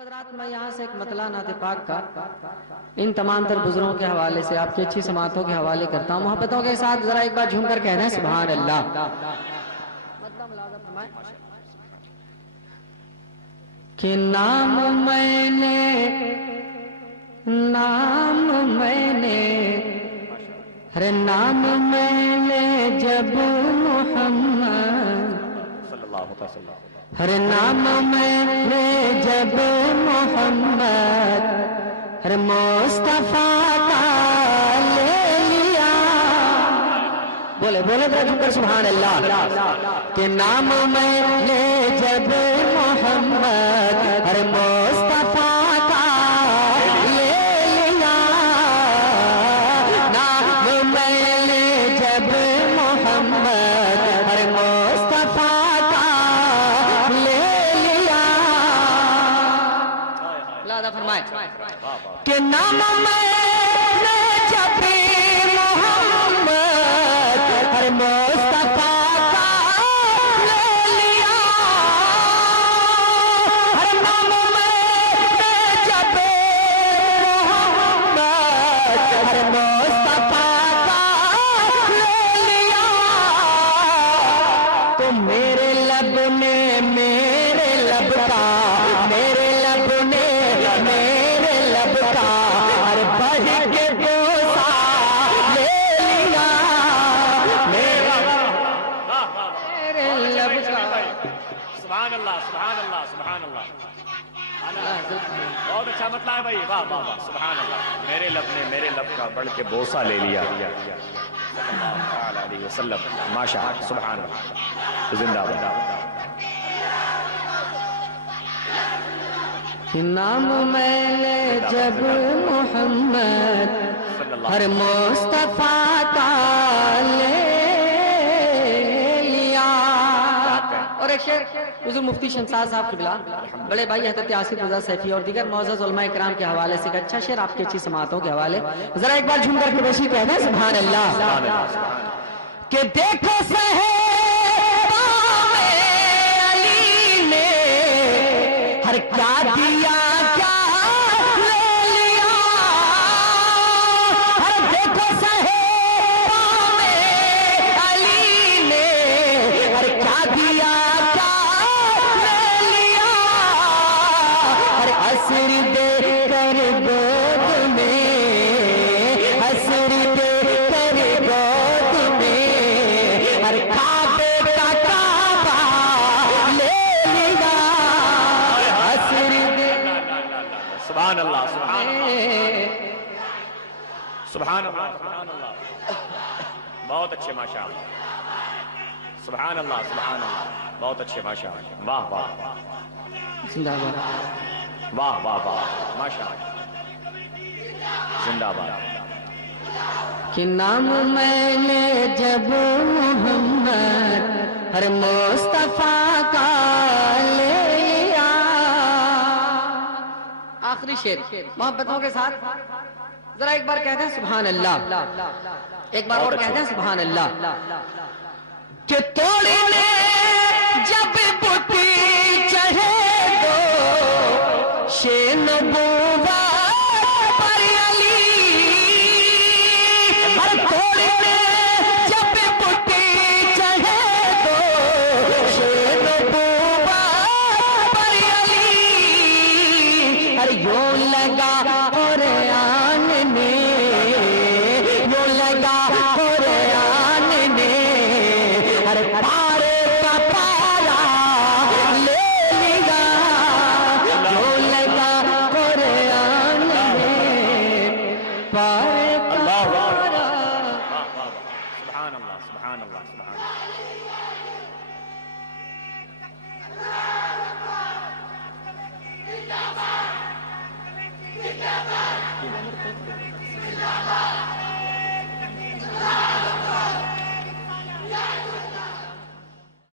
اب حضرات میں یہاں سے ایک مطلع نعت پاک کا ان تمام تر بزرگوں کے حوالے سے آپ کی اچھی سماعتوں کے حوالے کرتا ہوں. محبتوں کے ساتھ ذرا ایک بار جھوم کر کہنا ہے سبحان اللہ. کہ نام میں نے ہر نام میں نے جب محمد ہر نام میں نے جب محمد ہر مصطفیٰ کا لے لیا. بولے بولے ذرا سبحان اللہ. کہ نام میں نے جب محمد ہر مصطفیٰ کا لے لیا. نام میں نے جب محمد ہر مصطفیٰ کا لے لیا. لادا فرمائے کہ نام میں نے جب محمد ہر مصطفیٰ کا لے لیا. ہر نام میں نے جب محمد ہر مصطفیٰ کا لے لیا. تو میرے لب نے میرے لب کا میرے لب نے میرے لب کا ہر بڑھ کے بوسا لے لیا. میرے لب کا سبحان اللہ سبحان اللہ سبحان اللہ. بہت اچھا مطلب ہے بھائی. واہ واہ واہ سبحان اللہ. میرے لب نے میرے لب کا بڑھ کے بوسا لے لیا صلی اللہ علیہ وسلم. ماشاء اللہ سبحان اللہ. زندہ باد. کہ نام میں نے جب محمد ہر مصطفیٰ کا لے لیا. اور ایک شعر حضور مفتی شمشاد صاحب قبلہ بڑے بھائی حضرت آصف رضا سیفی اور دیگر معزز علماء کرام کے حوالے سے ایک اچھا شعر آپ کی اچھی سماعتوں کے حوالے ذرا ایک بار جھوم کر کے ویسی کہنا ہے سبحان اللہ. کہ دیکھو صحابہ علی نے ہر کیا دیا کیا لے لیا. ہر دیکھو صحابہ علی نے ہر کیا دیا کیا لے لیا. ہر عصر دے کر گود میں عصر دے کر گود میں ہر کعبے کا کعبہ لے لیا. عصر دے سبحان اللہ سبحان اللہ سبحان اللہ سبحان اللہ. بہت اچھے ماشاء اللہ. سبحان اللہ سبحان اللہ. بہت اچھے ماشاء اللہ. واہ واہ زندہ باد. واہ واہ واہ ماشاء اللہ. زندہ باد. کہ نام میں نے جب محمد ہر مصطفیٰ کا لے لیا. آخری شعر محبتوں کے ساتھ ذرا ایک بار کہتے ہیں سبحان اللہ. ایک بار اور کہتے ہیں سبحان اللہ. کہ توڑنے جب بتی چڑھے دو شے نبوت پر علی. ہر توڑنے جب بتی چڑھے دو شے نبوت پر علی. ہر یوں لگا قرآن نے یوں لگا قرآن نے ہر پارے کا پارا لے لیا. یوں لگا قرآن نے پارے کا پارا. سبحان اللہ سبحان اللہ سبحان اللہ.